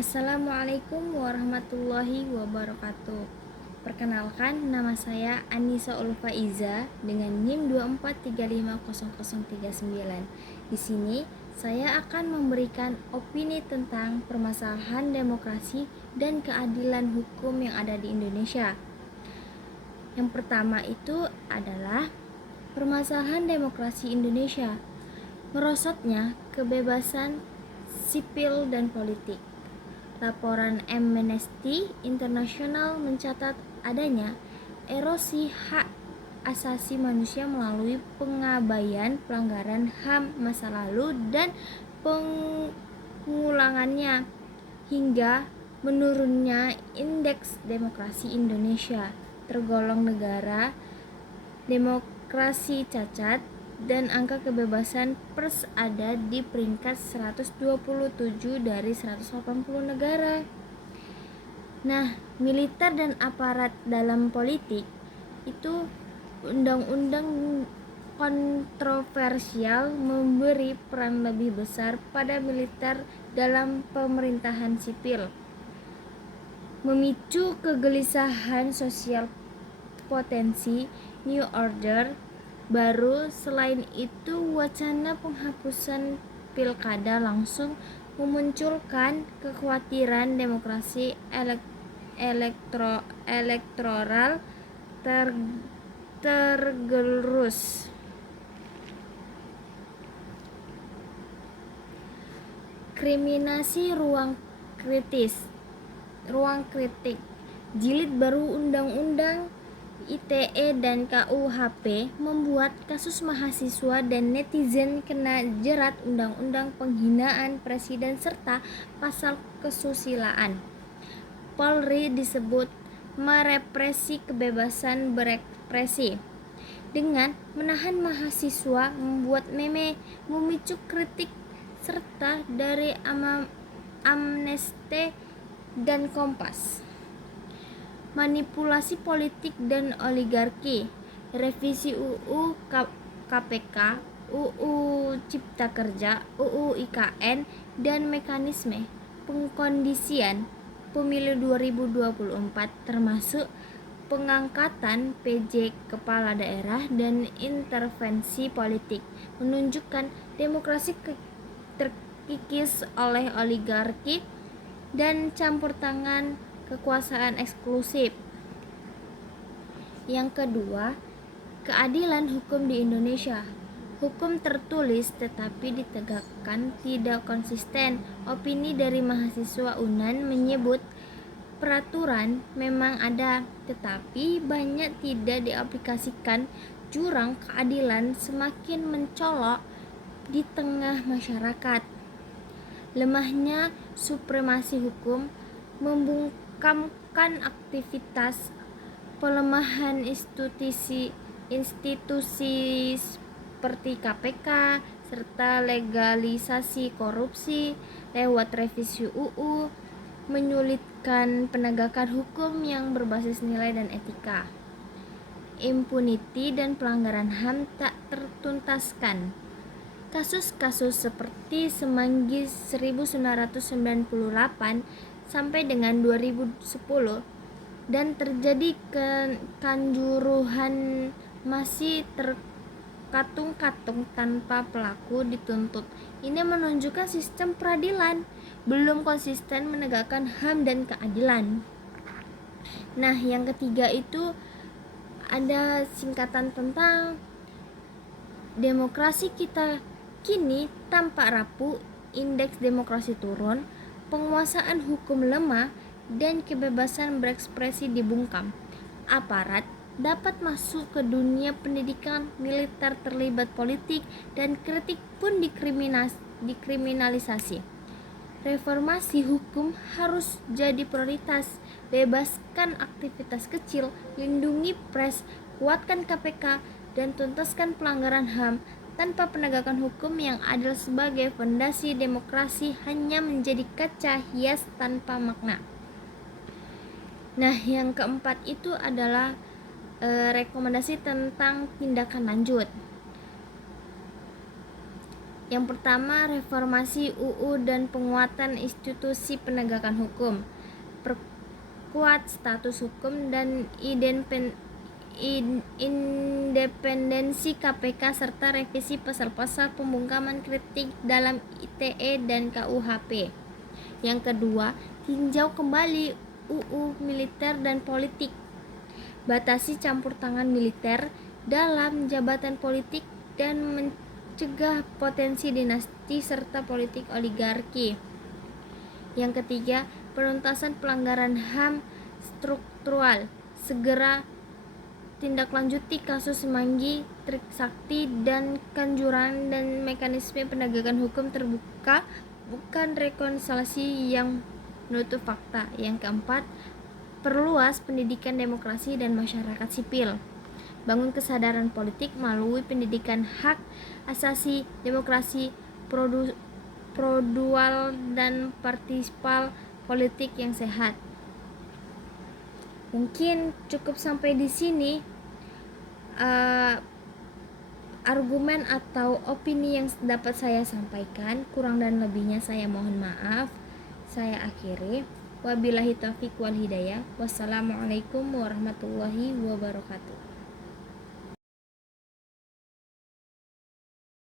Assalamualaikum warahmatullahi wabarakatuh. Perkenalkan, nama saya Anissa Ulfaiza dengan NIM 243500039. Di sini saya akan memberikan opini tentang permasalahan demokrasi dan keadilan hukum yang ada di Indonesia. Yang pertama itu adalah permasalahan demokrasi Indonesia. Merosotnya kebebasan sipil dan politik. Laporan Amnesty International mencatat adanya erosi hak asasi manusia melalui pengabaian pelanggaran HAM masa lalu dan pengulangannya hingga menurunnya indeks demokrasi Indonesia tergolong negara demokrasi cacat dan angka kebebasan pers ada di peringkat 127 dari 180 negara. Nah, militer dan aparat dalam politik itu undang-undang kontroversial memberi peran lebih besar pada militer dalam pemerintahan sipil, memicu kegelisahan sosial potensi New Order baru. Selain itu, wacana penghapusan pilkada langsung memunculkan kekhawatiran demokrasi elektoral tergerus. Kriminasi ruang kritik. Jilid baru Undang-Undang ITE dan KUHP membuat kasus mahasiswa dan netizen kena jerat Undang-Undang Penghinaan Presiden serta pasal kesusilaan. Polri disebut merepresi kebebasan berekspresi dengan menahan mahasiswa, membuat meme, memicu kritik serta dari Amnesty dan Kompas. Manipulasi politik dan oligarki. Revisi UU KPK, UU Cipta Kerja, UU IKN dan mekanisme pengkondisian pemilu 2024 termasuk pengangkatan PJ kepala daerah dan intervensi politik menunjukkan demokrasi terkikis oleh oligarki dan campur tangan kekuasaan eksklusif. Yang kedua, keadilan hukum di Indonesia. Hukum tertulis tetapi ditegakkan tidak konsisten. Opini dari mahasiswa UNAN menyebut peraturan memang ada, tetapi banyak tidak diaplikasikan. Jurang keadilan semakin mencolok di tengah masyarakat. Lemahnya supremasi hukum membungkamkan aktivitas, pelemahan institusi seperti KPK serta legalisasi korupsi lewat revisi UU menyulitkan penegakan hukum yang berbasis nilai dan etika. Impuniti dan pelanggaran HAM tak tertuntaskan. Kasus-kasus seperti Semanggi 1998 sampai dengan 2010 dan terjadi Kanjuruhan masih terkatung-katung tanpa pelaku dituntut. Ini menunjukkan sistem peradilan belum konsisten menegakkan HAM dan keadilan. Nah, yang ketiga itu ada singkatan tentang demokrasi kita kini tampak rapuh, indeks demokrasi turun, penguasaan hukum lemah, dan kebebasan berekspresi dibungkam. Aparat dapat masuk ke dunia pendidikan, militer terlibat politik, dan kritik pun dikriminalisasi. Reformasi hukum harus jadi prioritas. Bebaskan aktivitas kecil, lindungi pres, kuatkan KPK, dan tuntaskan pelanggaran HAM. Tanpa penegakan hukum yang adil sebagai fondasi demokrasi hanya menjadi kaca hias tanpa makna. Nah, yang keempat itu adalah rekomendasi tentang tindakan lanjut. Yang pertama, reformasi UU dan penguatan institusi penegakan hukum. Perkuat status hukum dan independensi KPK serta revisi pasal-pasal pembungkaman kritik dalam ITE dan KUHP. Yang kedua, tinjau kembali UU militer dan politik. Batasi campur tangan militer dalam jabatan politik dan mencegah potensi dinasti serta politik oligarki. Yang ketiga, penuntasan pelanggaran HAM struktural. Segera tindaklanjuti kasus Semanggi, Trisakti, dan Kanjuran dan mekanisme penegakan hukum terbuka, bukan rekonsiliasi yang menutup fakta. Yang keempat, perluas pendidikan demokrasi dan masyarakat sipil. Bangun kesadaran politik melalui pendidikan hak asasi, demokrasi, produal, dan partisipal politik yang sehat. Mungkin cukup sampai di sini argumen atau opini yang dapat saya sampaikan. Kurang dan lebihnya saya mohon maaf. Saya akhiri. Wabillahi taufiq wal hidayah. Wassalamualaikum warahmatullahi wabarakatuh.